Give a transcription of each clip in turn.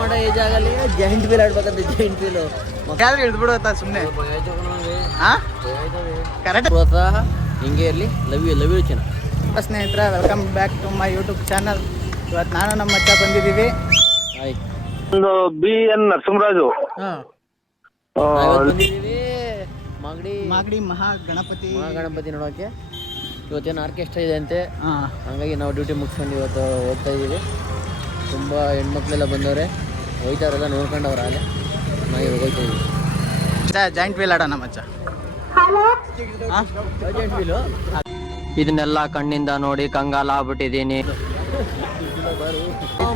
ಮಾಡೋ ಏಜ್ ಆಗಲಿ giant wheel ಆಡ್ಬೇಕಂತ joint wheel ಯಾರು ಹಿಡಿದ್ಬಿಡುತ್ತಾ ಸುಮ್ಮನೆ ಕರೆಕ್ಟ್ ಪ್ರೋತ್ಸಾಹ ಹಿಂಗೆ ಇರಲಿ. ಲವ್ ಯು ಚಿನ್ನ. ಸ್ನೇಹಿತರೆ, welcome back to my YouTube channel. ಇವತ್ತು ನಾನು ನಮ್ಮ ಮಚ್ಚ ಬಂದಿದ್ದೀವಿ. ಒಂದು BN ನರಸಿಂಹರಾಜು ಬಂದಿದ್ದೀವಿ ಮಾಗಡಿ ಮಹಾಗಣಪತಿ ನೋಡೋಕೆ. ಇವತ್ತೇನು ಆರ್ಕೆಸ್ಟ್ರಾ ಇದೆ ಅಂತೆ, ಹಾಂ, ಹಾಗಾಗಿ ನಾವು ಡ್ಯೂಟಿ ಮುಗಿಸ್ಕೊಂಡು ಇವತ್ತು ಹೋಗ್ತಾ ಇದ್ದೀವಿ. ತುಂಬ ಹೆಣ್ಮಕ್ಳೆಲ್ಲ ಬಂದವ್ರೆ, ಹೋಯ್ತಾವ್ರೆಲ್ಲ ನೋಡ್ಕೊಂಡವ್ರ ಅಲ್ಲೇ. ನಾವು ಇವಾಗ ಹೋಗ್ತಾ ಇದ್ದೀವಿ. ಜಾಯಿಂಟ್ ವೀಲ್ ಆಡೋಣ ಮಚ್ಚ. ಜಾಯಿಂಟ್ ವೀಲು ಇದನ್ನೆಲ್ಲ ಕಣ್ಣಿಂದ ನೋಡಿ ಕಂಗಾಲ ಆಗ್ಬಿಟ್ಟಿದ್ದೀನಿ.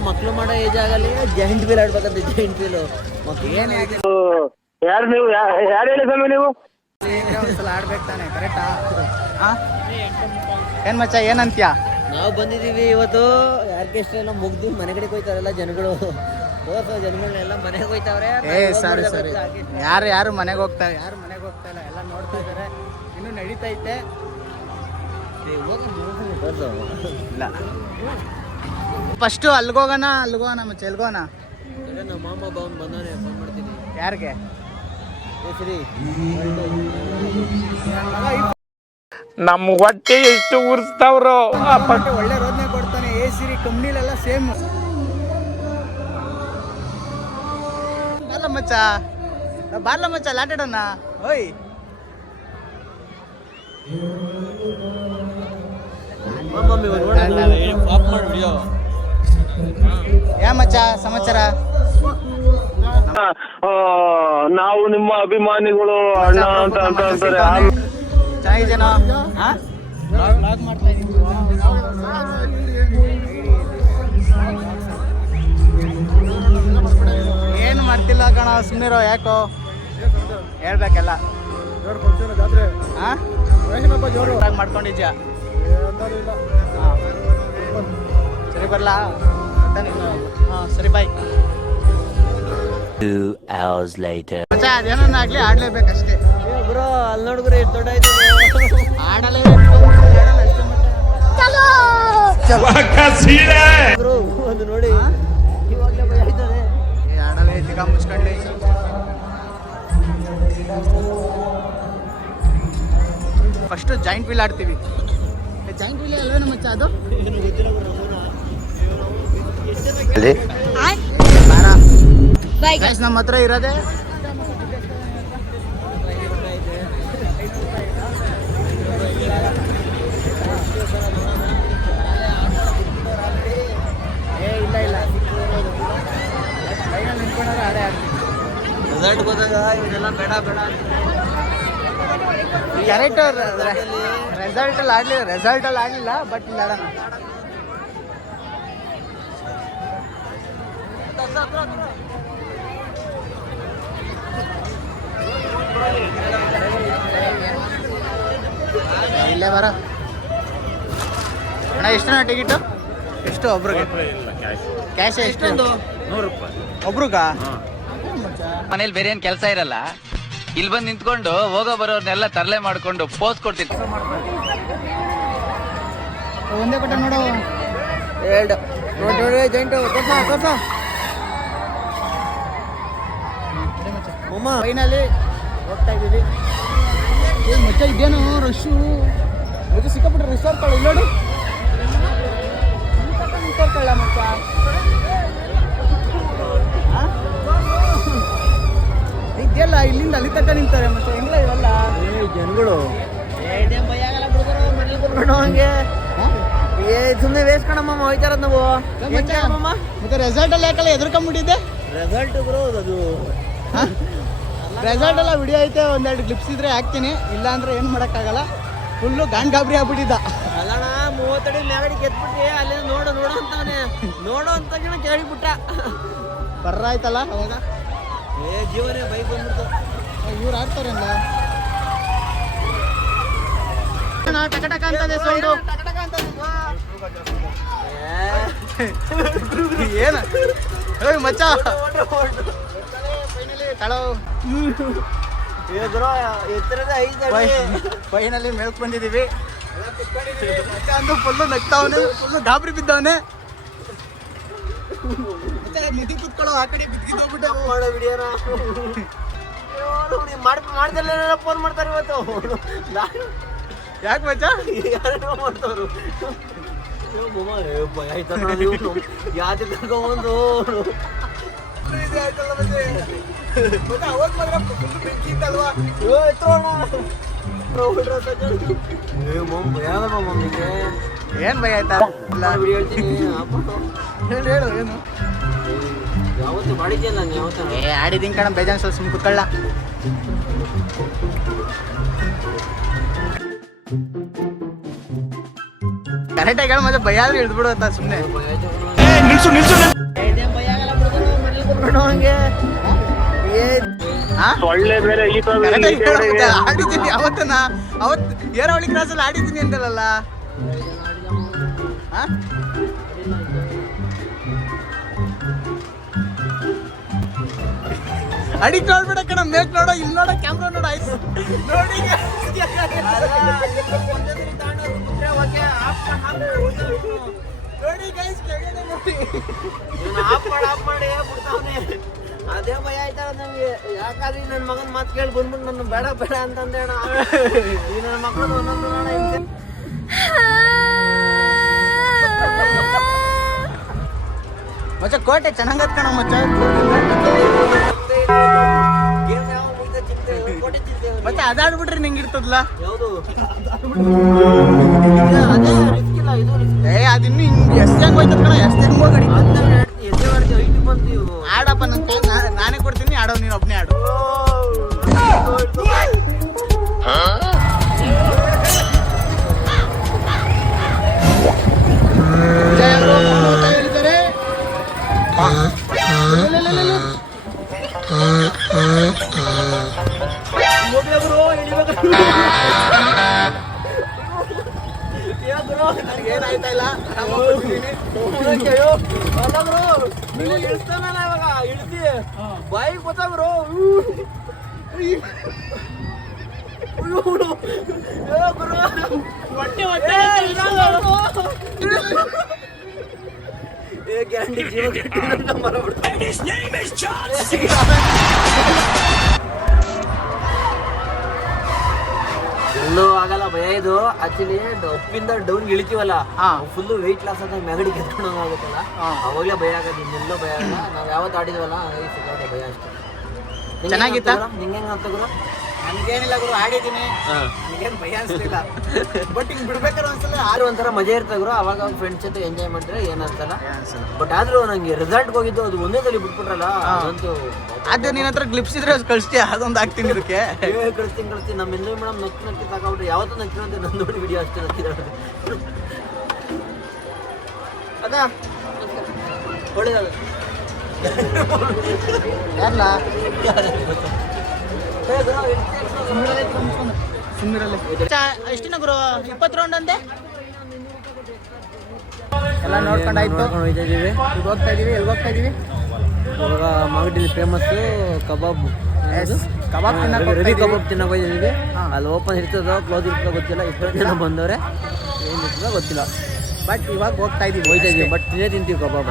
ಮಕ್ಳು ಮಾಡೋ ಏಜ್ ಆಗಲಿ ಜಾಯಿಂಟ್ ವೀಲ್ ಆಡ್ಬೇಕಂತ ಜಾಯಿಂಟ್ ವೀಲು ಏನೇ ಆಗಿ ಯಾರು ನೀವು ಯಾರು ಹೇಳಿ ಸ್ವಾಮಿ ನೀವು? ಒಂದ್ಸಲ ಆಡ್ಬೇಕು ತಾನೆ, ಕರೆಕ್ಟಾ? ಏನ್ ಮಚ್ಚ, ಏನಂತ್ಯ? ನಾವು ಬಂದಿದ್ದೀವಿ ಇವತ್ತು. ಆರ್ಕೆಸ್ಟ್ರಾ ಎಲ್ಲ ಮುಗ್ದು ಮನೆ ಕಡೆಗೆ ಹೋಯ್ತಾರೆಲ್ಲ ಜನಗಳು. ಜನಗಳನ್ನೆಲ್ಲ ಮನೆಗೆ ಹೋಯ್ತಾವ್ರೆ. ಸರಿ ಯಾರು ಮನೆಗೆ ಹೋಗ್ತಾ ಇಲ್ಲ, ಎಲ್ಲ ನೋಡ್ತಾ ಇದ್ದಾರೆ. ಇನ್ನೂ ನಡೀತೈತೆ. ಇಲ್ಲ, ಫಸ್ಟು ಅಲ್ಗೋಗೋಣ ಮಚ್ಚ. ಎಲ್ಗೋಣ? ನಮ್ಮ ಮಾಮ ಬಂದವನೇ, ಫೋನ್ ಮಾಡ್ತೀನಿ. ಯಾರಿಗೆ? ಸರಿ, ನಮ್ಮ ಹೊಟ್ಟೆ ಎಷ್ಟು ಉರ್ಸ್ತಾವ್ರು. ಒಳ್ಳೆ ರೋದನೆ ಕೊಡ್ತಾನೆ. AC ಕಂಪ್ನಿಲೆಲ್ಲ same. ಬಾರ್ಲ ಮಚ್ಚ ಲಾಟಾಡೋಣ. ಓಯ್, ಯಾ ಮಚ್ಚ ಸಮಾಚಾರ? ನಾವು ನಿಮ್ಮ ಅಭಿಮಾನಿಗಳು ಅಣ್ಣ ಅಂತ ಅಂತಾರೆ. ಚೆನ್ನಾಗಿದ್ದೇನೋ? ಏನು ಮಾಡ್ತಿಲ್ಲ ಕಣ, ಸುಮ್ಮನಿರೋ. ಯಾಕೋ ಹೇಳ್ಬೇಕೆಲ್ಲ. ಜೋರಾಗಿ ಮಾಡ್ಕೊಂಡಿದ್ಯಾ? ಸರಿ, ಬರ್ಲಾ? ಸರಿ, ಬಾಯ್. 2 hours later. ಅದೇನಾಗ್ಲಿ ಆಡ್ಲೇಬೇಕಷ್ಟೇ. ಬ್ರೋ, ಅಲ್ಲಿ ನೋಡ್ಗುರು ಎಷ್ಟು ದೊಡ್ಡ ಆಯ್ತು. ಒಂದು ನೋಡಿ, ಇವಾಗಲೇ ಭಯ ಆಯ್ತದೆ. ಆಡಲೇ ತಿಗ ಮುಚ್ಕೊಂಡ್ಲಿ. ಫಸ್ಟು ಜಾಯಿಂಟ್ ವೀಲ್ ಆಡ್ತೀವಿ. ಜಾಯಿಂಟ್ ವೀಲ್ ಅಲ್ವೇನ ಮಚ್ಚ ಅದು? ನಮ್ಮ ಹತ್ರ ಇರೋದೆ ರಿಸಲ್ಟ್ ಹೋದಾಗ ಇವನ್ನೆಲ್ಲ ಬೇಡ ಕರೆಕ್ಟ್. ರೆಸಲ್ಟಲ್ಲಿ ಆಗಲಿಲ್ಲ, ಬಟ್ ಇಲ್ಲಿ ಆಡೋಣ. ಇಲ್ಲೇ ಬರ ಅಣ್ಣ. ಎಷ್ಟಣ್ಣ ಟಿಕೆಟು? ಎಷ್ಟು ಒಬ್ರಿಗೆ? ಕ್ಯಾಶ್ ಎಷ್ಟು? 100 ರೂಪಾಯಿ ಒಬ್ರಿಗ? ಮನೇಲಿ ಬೇರೆ ಏನ್ ಕೆಲಸ ಇರಲ್ಲ, ಇಲ್ಲಿ ಬಂದು ನಿಂತ್ಕೊಂಡು ಹೋಗೋ ಬರೋರ್ನೆಲ್ಲ ತರಲೆ ಮಾಡ್ಕೊಂಡು ಪೋಸ್ ಕೊಡ್ತಿತ್ತು. ಒಂದೇ ಕೊಟ್ಟ ನೋಡು. ಎರಡು ನೋಡಿ ಜಾಯಿಂಟ್ ತೋರ್ಸ. ಫೈನಲಿ ಹೋಗ್ತಾ ಇದ್ದೀವಿ. ಮಚ್ಚ ಇದೇನು ರಶ್ಶು? ಇದು ಸಿಕ್ಕಾಪಟ್ಟೆ ರಿಸೋರ್ಟ್ ಕೊಳ್ಳ. ಇಲ್ಲಿ ನೋಡಿ, ರಿಸೋರ್ಟ್ ಕೊಳ್ಳ ಮಚ್ಚ. ಇದೆಲ್ಲ ಇಲ್ಲಿಂದ ಅಲ್ಲಿ ತಕ್ಕ ನಿಂತಾರೆ ಮತ್ತೆ. ಹೆಂಗಿಲ್ಲ ಇವೆಲ್ಲ ಜನಗಳು. ಭಯ ಆಗಲ್ಲ ಬಿಡ್ತಾರ, ಮನೇಲಿ ಕೊಡ್ಕೊಂಡು ಹಂಗೆ. ಸುಮ್ಮನೆ ವೇಸ್ಟ್ ಕಣಮ್ಮ ಹೋಯ್ತಾರದ್ ನಾವು. ಮತ್ತೆ ರೆಸಾರ್ಟ್ ಅಲ್ಲಿ ಯಾಕಲ್ಲ ಎದುರ್ಕೊಂಡ್ಬಿಟ್ಟಿದ್ದೆ? ರೆಸಾರ್ಟ್ ಬ್ರೋ ಅದು. ರೆಸಾರ್ಟ್ ಎಲ್ಲ ವಿಡಿಯೋ ಐತೆ, ಒಂದೆರಡು ಕ್ಲಿಪ್ಸ್ ಇದ್ರೆ ಹಾಕ್ತೀನಿ. ಇಲ್ಲ ಅಂದ್ರೆ ಏನು ಮಾಡೋಕ್ಕಾಗಲ್ಲ. ಫುಲ್ಲು ಗಾಬರಿ ಆಗ್ಬಿಟ್ಟಿದ್ದ. ಅಲ್ಲಣ್ಣ, 30 ಅಡಿ ಮ್ಯಾಗಡಿ ಗೆದ್ಬಿಟ್ಟು ಅಲ್ಲಿ ನೋಡು ಅಂತವನೇ. ನೋಡು ಅಂತ ಕೇಳಿಬಿಟ್ಟ. ಬರ್ರ ಆಯ್ತಲ್ಲ ಅವಾಗ. ಜೀವನೇ ಬೈಕ್ ಬಂದ್ಬಿಡ್ತು. ಇವ್ರು ಆಡ್ತಾರಲ್ಲ. ಟಕ ಅಂತದೆ ಸೌಂಡು. ಏನ ಮಚ್ಚ ಫೈನಲಿ ಮೇಲ್ಕ್ ಬಂದಿದ್ದೀವಿ. ಅಂದು ಫುಲ್ಲು ನಗ್ತಾವನೆ, ಫುಲ್ಲು ಗಾಬರಿ ಬಿದ್ದವನೆ. ನಿಧಿ ಕೂತ್ಕೊಳ್ಳೋ ಆ ಕಡೆ ಬಿದ್ದಿದ್ದು ಹೋಗ್ಬಿಟ್ಟು ಮಾಡೋ ವಿಡಿಯೋನ ಮಾಡ್ತಿಲ್ಲ ಫೋನ್ ಮಾಡ್ತಾರೆ ಇವತ್ತು. ಯಾಕೆ ಮಚ್ಚ ಯಾರೋ ಮಾಡ್ತಾವ್ರು ಭಯ ಆಯ್ತಾರ ನೀವು ಯಾವ್ದು ಕರ್ಕೊಂಬಂದು ಅವಾಗ ಮಾತ್ರ ಬೆಂಕಿ ಇತ್ತಲ್ವಾ ಮಮ್ಮಿಗೆ ಏನ್ ಭಯ ಆಯ್ತಾ ವಿಡಿಯೋ ಹೇಳ್ತೀನಿ ಹೇಳು ಹೇಳು ಏನು ಯಾವತ್ತು ಮಾಡಿದ್ಯಲ್ಲ ನಾನು ಯಾವತ್ತ ಆಡಿದ್ದೀನಿ ಕಣ ಬೇಜಾನ್ ಸ್ವಲ್ಪ ಸುಮ್ಮನೆ ಕುತ್ಕೊಳ್ಳ. ಕರೆಕ್ಟಾಗಿ ಹೇಳ ಮತ್ತೆ ಭಯ ಆದ್ರೆ ಇಳಿದ್ಬಿಡು ಅಂತ ಸುಮ್ಮನೆ ಸೊಳ್ಳೆ ಬೇರೆ ಈ ಆಡಿದ್ದೀನಿ ಅವತ್ತನ ಅವತ್ತು ಏರಾವಳಿ ಕ್ರಾಸಲ್ಲಿ ಆಡಿದ್ದೀನಿ ಅಂತಲ್ಲ. ಅಡಿಕ್ ನೋಡ್ಬೇಡ ಕಣ ಮೇಕ್ ನೋಡೋ ಇಲ್ಲಿ ನೋಡೋ ಕ್ಯಾಮ್ರಾ ನೋಡೋ ಆಯ್ತು ನೋಡಿ ನೋಡಿ ಗೈಸ್ ಕೆಳಗಡೆ ನೋಡಿ ಆಫ್ ಮಾಡಿ ಬಿಡ್ತಾವನೆ. ಅದೇ ಭಯ ಆಯ್ತಾರ ನಮ್ಗೆ. ಯಾಕಾದ್ರೆ ನನ್ನ ಮಗನ ಮಾತು ಕೇಳಿ ಬಂದ್ಬಿಟ್ಟು ನನ್ನ ಬೇಡ ಬೇಡ ಅಂತಂದೇಣ ಈ ನನ್ನ ಮಕ್ಕಳು ಒಂದೊಂದು ನೋಡ ಹಿಂಸೆ. ಮಚ್ಚ ಕೋಟೆ ಚೆನ್ನಾಗತ್ ಕಣ ಮಚ್ಚ. ಮತ್ತೆ ಅದಾಡ್ಬಿಟ್ರೆ ನಿಂಗೆ ಇರ್ತದಲ್ಲ ಯಾವುದು ಅದೇ ರಿಸ್ಕ್ ಇಲ್ಲ ಇದು ರಿಸ್ಕ್. ಅದಿನ್ನು ಹಿಂಗೆ ಎಷ್ಟು ಹೆಂಗ್ ಹೋಯ್ತದ ಕಣ ಎಷ್ಟು ಹೆಂಗ್ ಹೋಗಡಿ ಎದೆ ಮಾಡ್ತೀವಿ ಐದು ಬಂತೀವಿ ಆಡಪ್ಪ ನಾನೇ ಕೊಡ್ತೀನಿ ಆಡೋ ನೀನು ಒಬ್ಬನೇ ಆಡು. ಏನಾಯ್ತಾ ಇಲ್ಲ ಇಳಿಸ್ತಾನಲ್ಲ ಇವಾಗ ಇಳಿಸಿ ಬಾಯಿಗೆ ಗೊತ್ತಾ ಬ್ರೋ. ಗ್ಯಾರಂಟಿ ಜೀವ ಎಲ್ಲೂ ಆಗಲ್ಲ ಭಯ ಇದು. ಆಕ್ಚುಲಿ ಅಪ್ಪಿಂದ ಡೌನ್ ಇಳಿತೀವಲ್ಲ ಫುಲ್ ವೆಯ್ಟ್ ಲಾಸ್ ಆದಾಗ ಮೆಗಡಿ ಕೆತ್ಕೊಂಡು ಆಗುತ್ತಲ್ಲ ಅವಾಗಲೇ ಭಯ ಆಗೋದು. ಇನ್ನೆಲ್ಲೋ ಭಯ ಆಗಲ್ಲ. ನಾವು ಯಾವತ್ತು ಆಡಿದ್ವಲ್ಲ ಸಿಕ್ಕಾಪಟ್ಟೆ ಭಯ ಅಷ್ಟೇ. ಚೆನ್ನಾಗಿತ್ತಾ? ನಿಂಗೆ ಹೆಂಗೆ ಅಂತ ಗುರು? ನನಗೇನಿಲ್ಲ ಗುರು ಆಡಿದ್ದೀನಿ ನನಗೇನು ಭಯ ಅನಿಸ್ಲಿಲ್ಲ. ಬಟ್ ಹಿಂಗೆ ಬಿಡ್ಬೇಕಾದ್ರೆ ಒಂದ್ಸಲ ಆದ್ರೂ ಒಂಥರ ಮಜಾ ಇರ್ತದೆ ಗುರು. ಅವಾಗ ಫ್ರೆಂಡ್ಸ್ ಜೊತೆ ಎಂಜಾಯ್ ಮಾಡಿದ್ರೆ ಏನಂತಲ್ಲ. ಬಟ್ ಆದ್ರೂ ನಂಗೆ ರಿಸಲ್ಟ್ ಹೋಗಿದ್ದು ಅದು ಒಂದೇ ಸಲ ಬಿಟ್ಬಿಟ್ರಲ್ಲ ಅದಂತೂ. ಅದು ನಿನ್ನ ಹತ್ರ ಗ್ಲಿಪ್ಸ್ ಇದ್ರೆ ಕಳಿಸ್ತೀಯ ಅದೊಂದು ಹಾಕ್ತೀನಿ ಇದಕ್ಕೆ. ಕಳಿಸ್ತೀನಿ ನಮ್ಮ ಎಂಜಾಯ್ ಮೇಡಮ್ ನಕ್ಕಿ ಸಾಕಾಗ್ಬಿಟ್ರೆ ಯಾವತ್ತೂ ನಕ್ಕಿರಂತೆ ನನ್ನ ನೋಡಿ ವಿಡಿಯೋ ಅಷ್ಟೇ ನಕ್ಕಿದಾರೆ. ಅದಾ ಒಳ್ಳೇದಲ್ಲ ಯಾರಲ್ಲ ಸುಮ್ಮನಿರಲ್ಲ. ಎಷ್ಟಿನ ಗುರು 20 ರೌಂಡ್ ಅಂತೆ ಎಲ್ಲ ನೋಡ್ಕೊಂಡಾಯ್ತು. ಹೋಗ್ತಾಯಿದ್ದೀವಿ. ಈಗ ಹೋಗ್ತಾ ಇದೀವಿ. ಎಲ್ಲಿ ಹೋಗ್ತಾ ಇದೀವಿ? ಇವಾಗ ಮಾಗಡಿಲಿ ಫೇಮಸ್ ಕಬಾಬ್ ಕಬಾಬ್ ರವಿ ಕಬಾಬ್ ತಿನ್ನಕ್ಕೆ ಹೋಗಿದ್ದೀವಿ. ಅಲ್ಲಿ ಓಪನ್ ಇರ್ತದೋ ಕ್ಲೋಸ್ ಇರ್ತದೋ ಗೊತ್ತಿಲ್ಲ. ಇಷ್ಟೊಂದು ಜನ ಬಂದವ್ರೆ ಏನು ಇರ್ತದೋ ಗೊತ್ತಿಲ್ಲ. ಬಟ್ ಇವಾಗ ಹೋಗ್ತಾ ಇದೀವಿ. ಬಟ್ ತಿನ್ನೇ ತಿಂತೀವಿ ಕಬಾಬ್.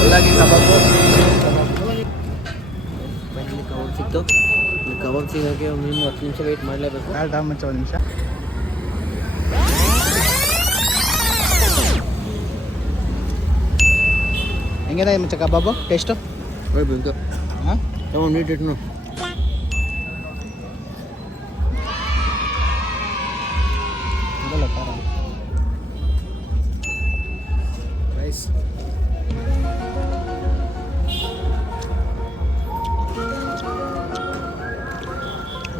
ಫುಲ್ಲಾಗಿ ಕಬಾಬು ಇಲ್ಲಿ ಕಬಾಬ್ ಸಿಕ್ತು. ಇಲ್ಲಿ ಕಬಾಬ್ ಸಿಗೋಕ್ಕೆ ಒಂದು 10 ನಿಮಿಷ ವೆಯ್ಟ್ ಮಾಡಲೇಬೇಕು. ಮುಂಚೆ ಒಂದು ನಿಮಿಷ. ಹೆಂಗಿದೆ ಮುಂಚೆ ಕಬಾಬು ಟೇಸ್ಟು? ಹೋಗ್ಬೇಕು ಹಾಂ ತಗೊಂಡು ನೀಟಿಟ್ಟು ಇದಲ್ಲ ಖಾರ ರೈಸ್.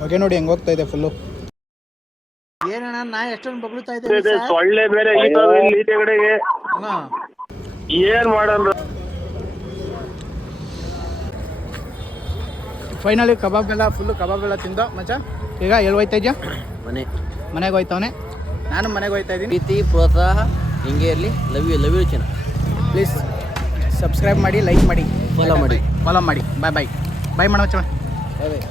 ಹೊಗೆ ನೋಡಿ ಹೆಂಗೆ ಹೋಗ್ತಾ ಇದೆ ಫುಲ್ಲು. ಏನಣ್ಣ ನಾ ಎಷ್ಟೊಂದು ಬಗ್ಳುತ್ತಾ ಇದ್ದೆ. ಸೊಳ್ಳೆ ಬೇರೆ ಈ ಕಡೆಗೆ ಏನ್ ಮಾಡೋದು. ಫೈನಲಿ ಕಬಾಬ್ಗೆಲ್ಲ ಫುಲ್ಲು ಕಬಾಬೆಲ್ಲ ತಿಂದು ಮಚ್ಚ ಈಗ ಎಲ್ಲಿ ಹೋಯ್ತಾ ಇದೆಯಾ? ಮನೆಗೆ ಹೋಯ್ತವನೆ. ನಾನು ಮನೆಗೆ ಹೋಯ್ತಾ ಇದ್ದೀನಿ. ಪ್ರೀತಿ ಪ್ರೋತ್ಸಾಹ ಹಿಂಗೆ ಇರಲಿ. ಲವ್ ಯು ಚೆನ್ನ. ಪ್ಲೀಸ್ ಸಬ್ಸ್ಕ್ರೈಬ್ ಮಾಡಿ, ಲೈಕ್ ಮಾಡಿ, ಫಾಲೋ ಮಾಡಿ. ಬಾಯ್ ಬಾಯ್ ಮಾಡೋ ಬಾಯ್ ಬಾಯ್.